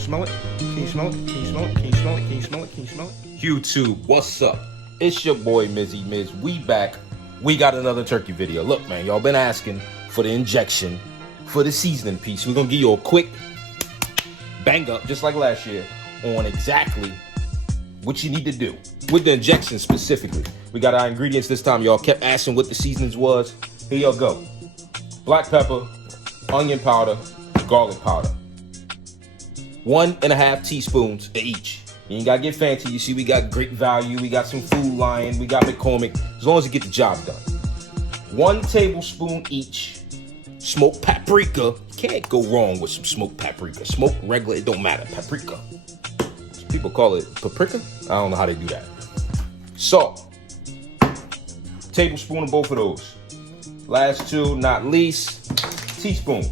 smell it? Can you smell it? Can you smell it? Can you smell it? Can you smell it? Can you smell it? YouTube, what's up? It's your boy Mizzy Miz. We back. We got another turkey video. Look, man, y'all been asking for the injection for the seasoning piece. We're gonna give you a quick bang up, just like last year, on exactly what you need to do with the injection specifically. We got our ingredients this time. Y'all kept asking what the seasonings was. Here y'all go. Black pepper, onion powder, garlic powder. 1.5 teaspoons of each. You ain't gotta get fancy. You see, we got Great Value, we got some Food Lion, we got McCormick. As long as you get the job done. 1 tablespoon each smoked paprika. Can't go wrong with some smoked paprika. Smoked regular, it don't matter. Paprika. People call it paprika. I don't know how they do that. Salt. Tablespoon of both of those. Last two, not least, teaspoon.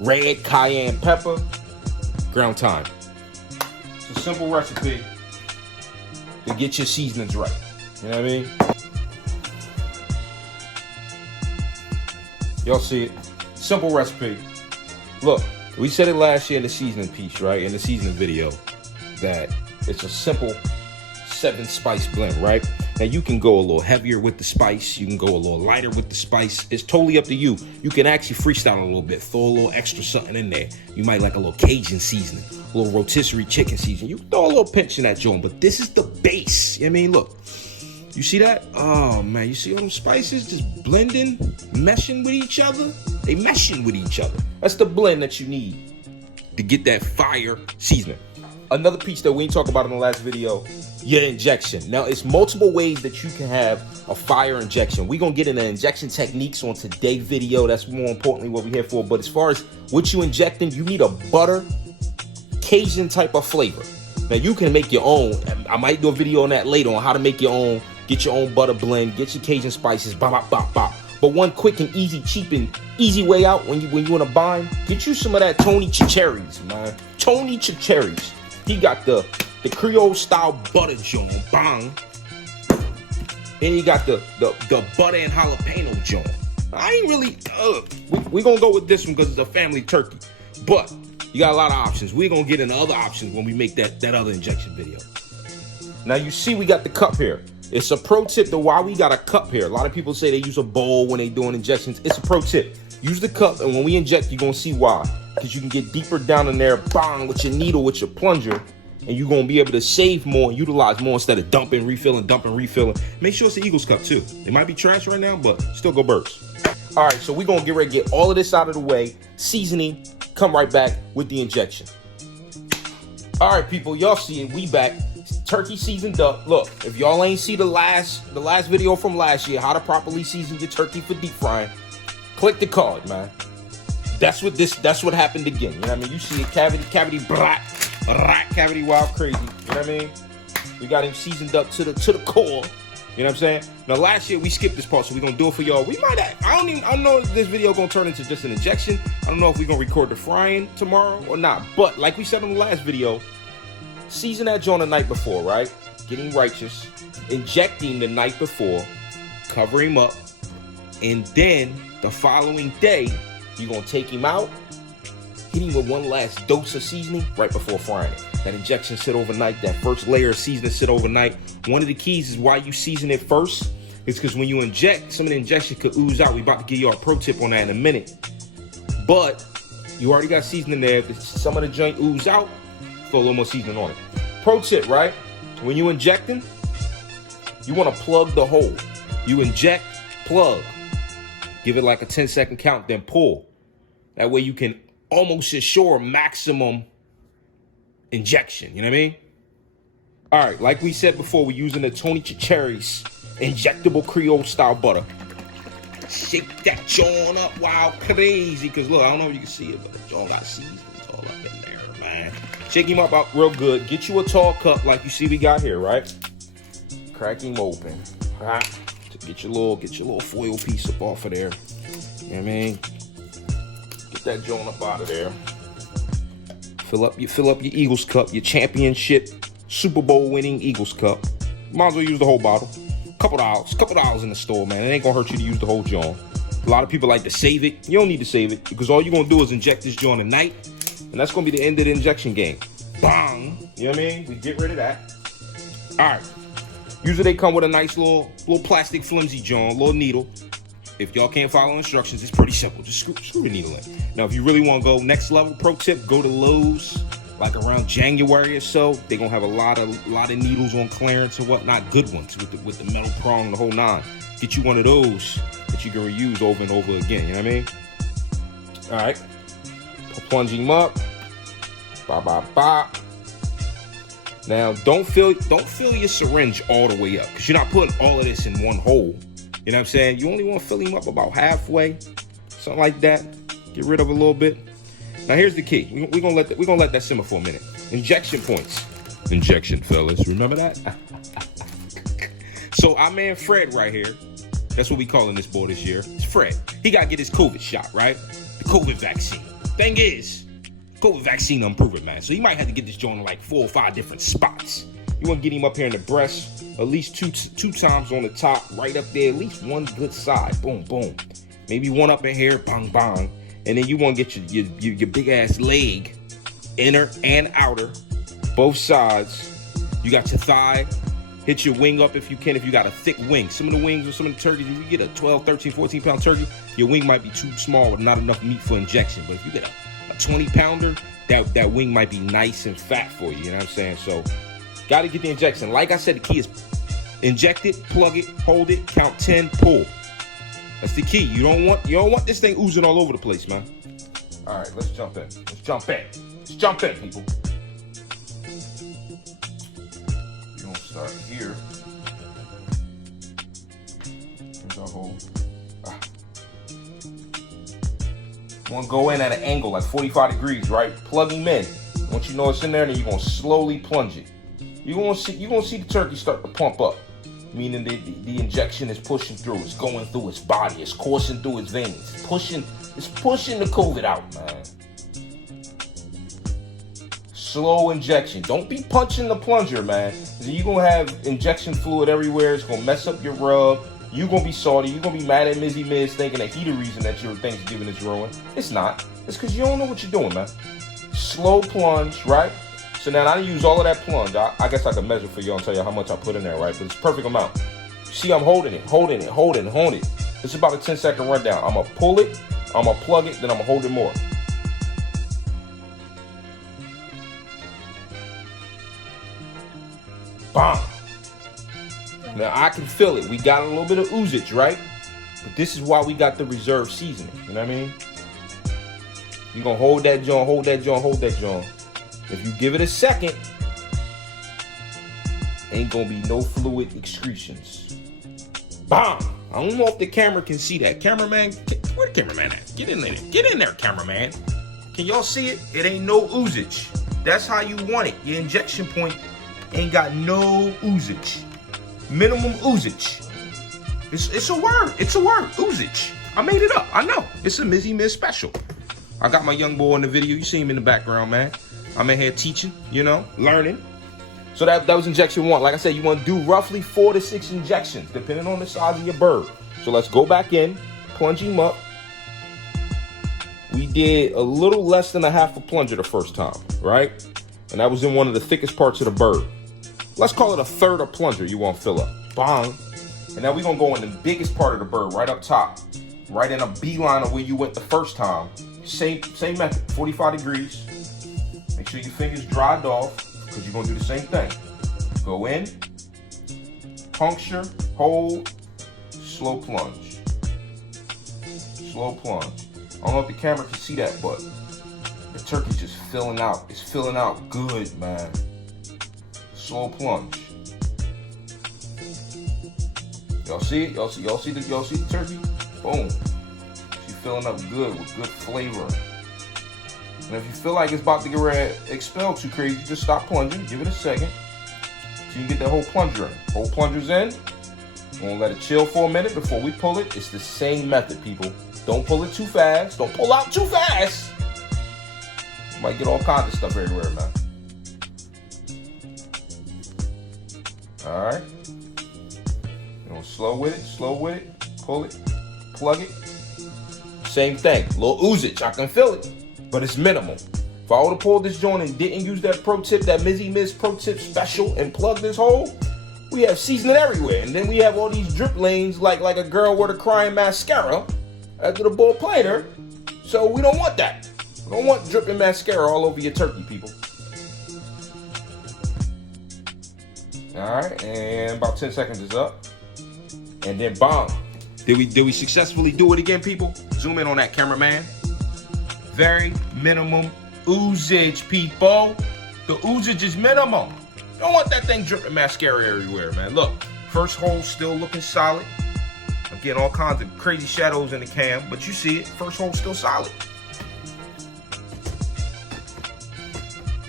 Red cayenne pepper, ground thyme. It's a simple recipe to get your seasonings right. You know what I mean? Y'all see it? Simple recipe. Look, we said it last year in the seasoning piece, right? In the seasoning video, that it's a simple 7-spice blend, right? Now you can go a little heavier with the spice. You can go a little lighter with the spice. It's totally up to you. You can actually freestyle a little bit, throw a little extra something in there. You might like a little Cajun seasoning, a little rotisserie chicken seasoning. You can throw a little pinch in that joint, but this is the base. You know what I mean, look, you see that? Oh man, you see all them spices just blending, meshing with each other? They meshing with each other. That's the blend that you need to get that fire seasoning. Another piece that we ain't talk about in the last video, your injection. Now, it's multiple ways that you can have a fire injection. We're going to get into injection techniques on today's video. That's more importantly what we're here for. But as far as what you injecting, you need a butter Cajun type of flavor. Now, you can make your own. I might do a video on that later on how to make your own. Get your own butter blend. Get your Cajun spices. Bop, bop, bop, bop. But one quick and easy, cheap and easy way out when you in a bind, get you some of that Tony Cherries, man. Tony Cherries. He got the Creole style butter joint, bang. Then he got the butter and jalapeno joint. I ain't really, we gonna go with this one because it's a family turkey. But you got a lot of options. We're gonna get into other options when we make that other injection video. Now you see we got the cup here. It's a pro tip to why we got a cup here. A lot of people say they use a bowl when they doing injections. It's a pro tip. Use the cup, and when we inject, you're gonna see why. Because you can get deeper down in there, bang, with your needle, with your plunger, and you're gonna be able to save more, utilize more instead of dumping, refilling. Make sure it's the Eagles cup too. It might be trash right now, but still go Birds. All right, so we're gonna get ready to get all of this out of the way. Seasoning, come right back with the injection. All right, people, y'all see it, we back. Turkey seasoned up. Look, if y'all ain't see the last video from last year, how to properly season your turkey for deep frying, click the card, man. That's what happened again. You know what I mean? You see it, cavity black, rat cavity wild crazy. You know what I mean? We got him seasoned up to the core. You know what I'm saying? Now last year we skipped this part, so we're gonna do it for y'all. We might I don't know if this video gonna turn into just an injection. I don't know if we're gonna record the frying tomorrow or not. But like we said in the last video, season that joint the night before, right? Getting righteous, injecting the night before, cover him up, and then the following day, you're gonna take him out, hit him with one last dose of seasoning right before frying it. That injection sit overnight, that first layer of seasoning sit overnight. One of the keys is why you season it first. It's because when you inject, some of the injection could ooze out. We about to give you a pro tip on that in a minute. But you already got seasoning there. If some of the joint ooze out, throw a little more seasoning on it. Pro tip, right? When you injecting, you want to plug the hole. You inject, plug. Give it like a 10-second count, then pull. That way you can almost assure maximum injection. You know what I mean? All right, like we said before, we're using the Tony Cherries injectable Creole style butter. Shake that joint up wild crazy. Because look, I don't know if you can see it, but the joint got seasonings all up in there, man. Shake him up out real good. Get you a tall cup like you see we got here, right? Crack him open. All right. Get your little foil piece up off of there. You know what I mean? Get that joint up out of there. Fill up your Eagles cup, your championship Super Bowl winning Eagles cup. Might as well use the whole bottle. Couple dollars in the store, man. It ain't gonna hurt you to use the whole joint. A lot of people like to save it. You don't need to save it because all you're gonna do is inject this joint at night. And that's going to be the end of the injection game. Bang! You know what I mean? We get rid of that. All right. Usually they come with a nice little plastic flimsy John, little needle. If y'all can't follow instructions, it's pretty simple. Just screw the needle in. Now, if you really want to go next level, pro tip, go to Lowe's, like around January or so. They're going to have a lot of needles on clearance and whatnot. Good ones with the metal prong, the whole nine. Get you one of those that you can reuse over and over again. You know what I mean? All right. Plunging them up. Bop, bop, bop. Now, don't fill your syringe all the way up, because you're not putting all of this in one hole. You know what I'm saying? You only want to fill him up about halfway, something like that. Get rid of a little bit. Now, here's the key. We're gonna let that simmer for a minute. Injection points. Injection, fellas. Remember that? So our man Fred right here, that's what we calling this boy this year. It's Fred. He got to get his COVID shot, right? The COVID vaccine. Thing is, COVID vaccine unproven, man. So he might have to get this joint in like 4 or 5 different spots. You want to get him up here in the breast, at least two times on the top, right up there, at least one good side. Boom, boom. Maybe one up in here, bang, bang. And then you want to get your big ass leg, inner and outer, both sides. You got your thigh. Hit your wing up if you can, if you got a thick wing. Some of the wings or some of the turkeys, if you get a 12, 13, 14 pound turkey, your wing might be too small with not enough meat for injection. But if you get a 20 pounder, that wing might be nice and fat for you. You know what I'm saying? So, got to get the injection. Like I said, the key is inject it, plug it, hold it, count 10, pull. That's the key. You don't want this thing oozing all over the place, man. All right, let's jump in. Let's jump in, people. We're gonna start here. Here's our hole. You want to go in at an angle like 45 degrees, right? Plug him in. Once you know it's in there, then you're gonna slowly plunge it. You're gonna see the turkey start to pump up, meaning the injection is pushing through. It's going through its body. It's coursing through its veins. It's pushing the COVID out, man. Slow injection. Don't be punching the plunger, man. You're gonna have injection fluid everywhere. It's gonna mess up your rub. You're gonna be salty. You're gonna be mad at Mizzy Miz thinking that he the reason that your Thanksgiving is ruined. It's not. It's because you don't know what you're doing, man. Slow plunge, right? So now I use all of that plunge. I guess I can measure for y'all and tell you how much I put in there, right? But it's perfect amount. See, I'm holding it. It's about a 10-second rundown. I'm gonna pull it, I'm gonna plug it, then I'm gonna hold it more. Bam. Now I can feel it. We got a little bit of oozage, right? But this is why we got the reserve seasoning. You know what I mean? You're gonna hold that joint, hold that joint, hold that joint. If you give it a second, ain't gonna be no fluid excretions. Bam! I don't know if the camera can see that. Cameraman, where the cameraman at? Get in there. Get in there, cameraman. Can y'all see it? It ain't no oozage. That's how you want it. Your injection point ain't got no oozage. Minimum oozage. It's a word. It's a word. Oozage. I made it up. I know. It's a Mizzy Miz special. I got my young boy in the video. You see him in the background, man. I'm in here teaching, you know, learning. So that was injection 1. Like I said, you want to do roughly 4 to 6 injections, depending on the size of your bird. So let's go back in, plunge him up. We did a little less than a half a plunger the first time, right? And that was in one of the thickest parts of the bird. Let's call it a third of plunger you want to fill up. Bang. And now we're going to go in the biggest part of the bird, right up top. Right in a beeline of where you went the first time. Same method, 45 degrees. Make sure your fingers dried off, because you're going to do the same thing. Go in, puncture, hold, slow plunge. Slow plunge. I don't know if the camera can see that, but the turkey's just filling out. It's filling out good, man. Slow plunge. Y'all see it? Y'all see the turkey? Boom. She's filling up good with good flavor. And if you feel like it's about to get ready to expel too crazy, just stop plunging. Give it a second. So you can get that whole plunger in. Whole plunger's in. We're gonna let it chill for a minute before we pull it. It's the same method, people. Don't pull it too fast. Don't pull out too fast. You might get all kinds of stuff everywhere, man. All right. You're gonna slow with it, pull it, plug it. Same thing, little oozage, I can feel it, but it's minimal. If I would have pulled this joint and didn't use that pro tip, that Mizzy Miz pro tip special, and plugged this hole, we have seasoning everywhere. And then we have all these drip lanes like a girl with a crying mascara after the ball played her. So we don't want that. We don't want dripping mascara all over your turkey, people. All right, and about 10 seconds is up. And then bang. Did we successfully do it again, people? Zoom in on that, cameraman. Very minimum oozage, people. The oozage is minimum. You don't want that thing dripping mascara everywhere, man. Look, first hole still looking solid. I'm getting all kinds of crazy shadows in the cam, but you see it. First hole still solid.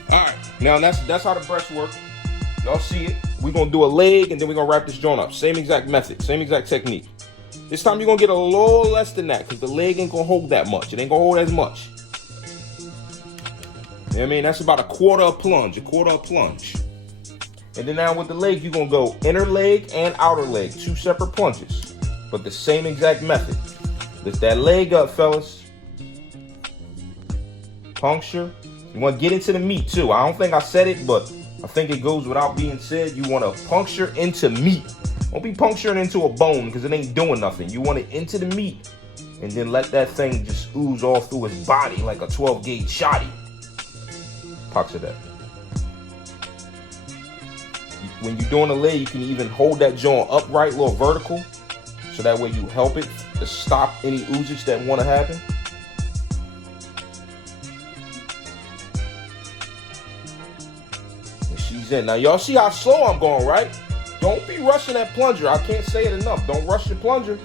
All right, now that's how the breast works. Y'all see it. We're gonna do a leg and then we're gonna wrap this joint up. Same exact method, same exact technique. This time you're gonna get a little less than that because the leg ain't gonna hold that much. It ain't gonna hold as much. You know what I mean? That's about a quarter of plunge. And then now with the leg, you're gonna go inner leg and outer leg, 2 separate plunges, but the same exact method. Lift that leg up, fellas. Puncture. You wanna get into the meat too. I don't think I said it, but I think it goes without being said. You want to puncture into meat. Don't be puncturing into a bone because it ain't doing nothing. You want it into the meat and then let that thing just ooze all through his body like a 12 gauge shotty. Puncture that. When you're doing a leg, you can even hold that joint upright, a little vertical, so that way you help it to stop any oozage that want to happen. She's in. Now, y'all see how slow I'm going, right? Don't be rushing that plunger. I can't say it enough. Don't rush your plunger.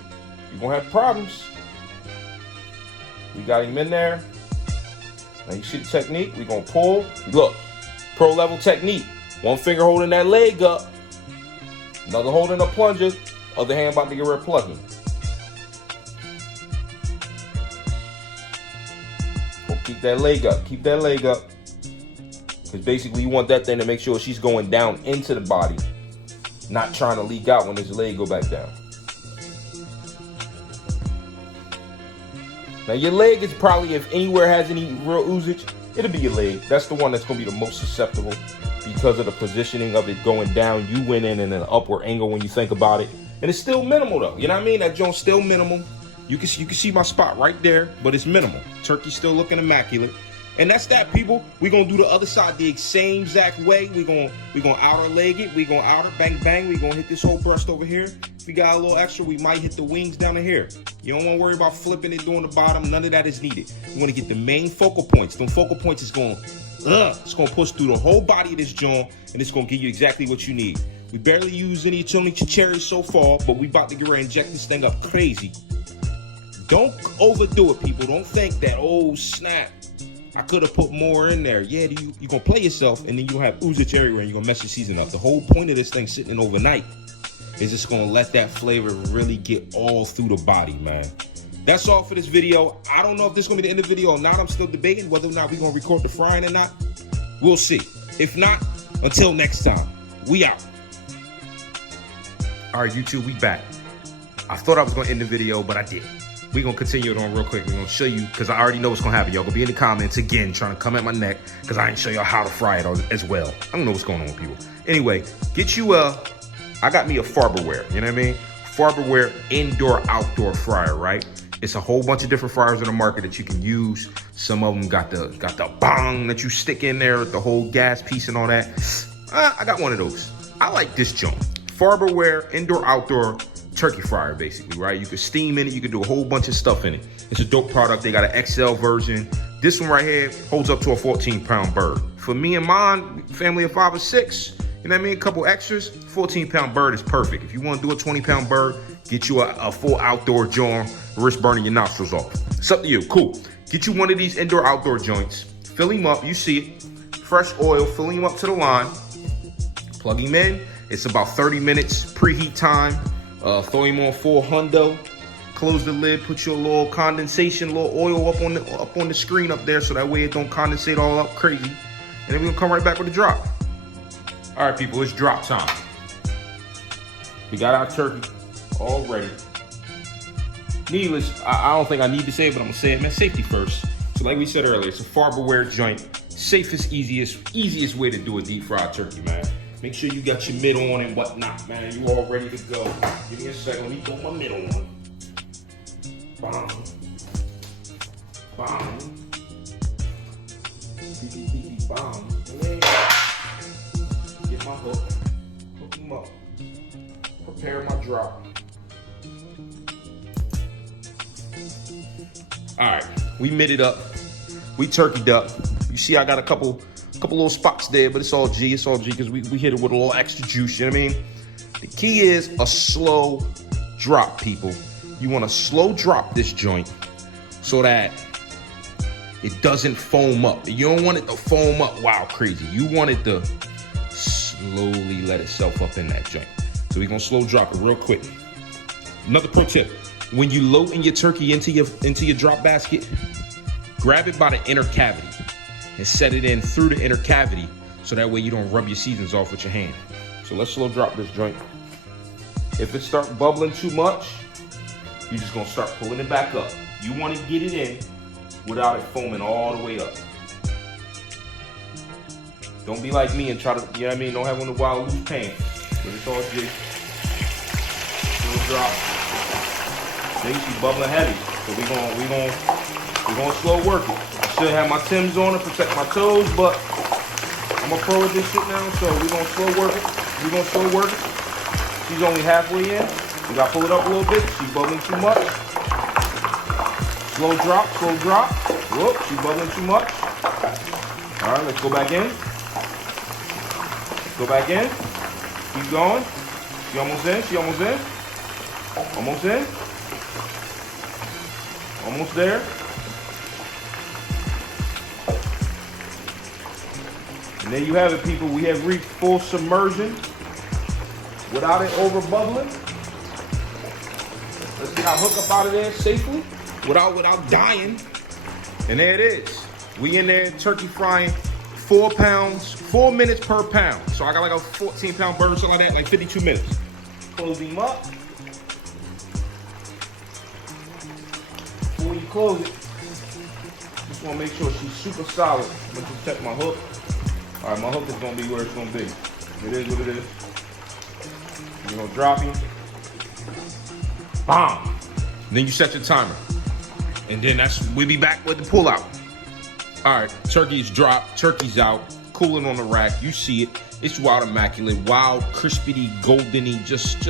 You're going to have problems. We got him in there. Now, you see the technique? We're going to pull. Look, pro level technique. One finger holding that leg up. Another holding the plunger. Other hand about to get rid of plugging. Well, keep that leg up. Keep that leg up. Because basically you want that thing to make sure she's going down into the body, not trying to leak out when this leg go back down. Now your leg is probably, if anywhere has any real oozage, it'll be your leg. That's the one that's going to be the most susceptible because of the positioning of it going down. You went in an upward angle when you think about it. And it's still minimal though. You know what I mean? That joint's still minimal. You can see my spot right there, but it's minimal. Turkey's still looking immaculate. And that's that, people. We're gonna do the other side the same exact way. We're gonna outer leg it. We're gonna outer bang bang. We're gonna hit this whole breast over here. If we got a little extra, we might hit the wings down to here. You don't want to worry about flipping it doing the bottom. None of that is needed. You want to get the main focal points. Them focal points is going, it's gonna push through the whole body of this joint, and it's gonna give you exactly what you need. We barely use any cherries so far, but we about to get ready to inject this thing up crazy. Don't overdo it, people. Don't think that, oh snap, I could have put more in there. Yeah, you're going to play yourself, and then you're going to have oozage everywhere, and you're going to mess your season up. The whole point of this thing sitting overnight is just going to let that flavor really get all through the body, man. That's all for this video. I don't know if this is going to be the end of the video or not. I'm still debating whether or not we're going to record the frying or not. We'll see. If not, until next time, we out. All right, YouTube, we back. I thought I was going to end the video, but I didn't. We're going to continue it on real quick. We're going to show you, because I already know what's going to happen. Y'all going to be in the comments again trying to come at my neck because I ain't show y'all how to fry it as well. I don't know what's going on with people. Anyway, get you I got me a Farberware, you know what I mean? Farberware indoor-outdoor fryer, right? It's a whole bunch of different fryers in the market that you can use. Some of them got the bong that you stick in there with the whole gas piece and all that. I got one of those. I like this joint. Farberware indoor-outdoor turkey fryer, basically, right? You can steam in it. You can do a whole bunch of stuff in it. It's a dope product. They got an XL version. This one right here holds up to a 14-pound bird. For me and mine, family of 5 or 6, you know what I mean? A couple extras, 14-pound bird is perfect. If you want to do a 20-pound bird, get you a full outdoor joint, risk burning your nostrils off. It's up to you. Cool. Get you one of these indoor-outdoor joints. Fill him up. You see it. Fresh oil. Fill him up to the line. Plug him in. It's about 30 minutes preheat time. Throw him on full hundo. Close the lid. Put your little condensation, little oil up on the screen up there, so that way it don't condensate all up crazy. And then we're gonna come right back with the drop. All right, people, it's drop time. We got our turkey all ready. Needless, I don't think I need to say it, but I'm gonna say it, man. Safety first. So like we said earlier, it's a Farberware joint. Safest, easiest way to do a deep fried turkey, man. Make sure you got your mitt on and whatnot, man. You all ready to go. Give me a second, let me put my mitt on. Bam. Bam. Bam. Get my hook. Hook him up. Prepare my drop. All right, we mitted up. We turkeyed up. You see, I got a couple little spots there, but it's all G. It's all G because we hit it with a little extra juice. You know what I mean? The key is a slow drop, people. You want to slow drop this joint so that it doesn't foam up. You don't want it to foam up wow crazy. You want it to slowly let itself up in that joint. So we're gonna slow drop it real quick. Another pro tip: when you loading your turkey into your drop basket, grab it by the inner cavity and set it in through the inner cavity so that way you don't rub your seasonings off with your hand. So let's slow drop this joint. If it starts bubbling too much, you're just gonna start pulling it back up. You wanna get it in without it foaming all the way up. Don't be like me and try to, you know what I mean? Don't have one of the wild loose pants. But it's all G. Slow drop. See, she's bubbling heavy. So we gonna slow work it. I should have my Timbs on to protect my toes, but I'm a pro at this shit now, so we're gonna slow work it. We're gonna slow work it. She's only halfway in. We gotta pull it up a little bit. She's bubbling too much. Slow drop, slow drop. Whoop, she's bubbling too much. All right, let's go back in. Let's go back in. Keep going. She almost in, she almost in. Almost in. Almost there. And there you have it, people. We have reached full submersion without it over bubbling. Let's get our hook up out of there safely without dying. And there it is. We in there turkey frying 4 pounds, 4 minutes per pound. So I got like a 14-pound burger, something like that, like 52 minutes. Close him up. Before you close it, just want to make sure she's super solid. I'm gonna just check my hook. All right, my hook is gonna be where it's gonna be. It is what it is. You're gonna drop him. Bam. Then you set your timer. And then we'll be back with the pull out. All right, turkey's dropped, turkey's out, cooling on the rack. You see it. It's wild immaculate, wild, crispity, goldeny, just,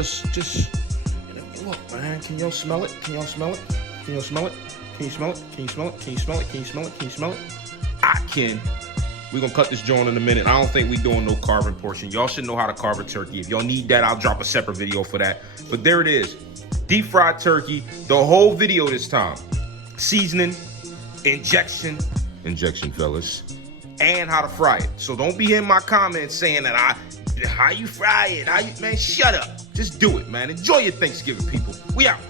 look, man, can y'all smell it? Can y'all smell it? Can y'all smell it? Can you smell it? Can you smell it? Can you smell it? Can you smell it? Can you smell it? I can. We're gonna cut this joint in a minute. I don't think we doing no carving portion. Y'all should know how to carve a turkey. If y'all need that, I'll drop a separate video for that. But there it is. Deep fried turkey, the whole video this time. Seasoning, injection, fellas, and how to fry it. So don't be in my comments saying that how you fry it, man, shut up. Just do it, man. Enjoy your Thanksgiving, people. We out.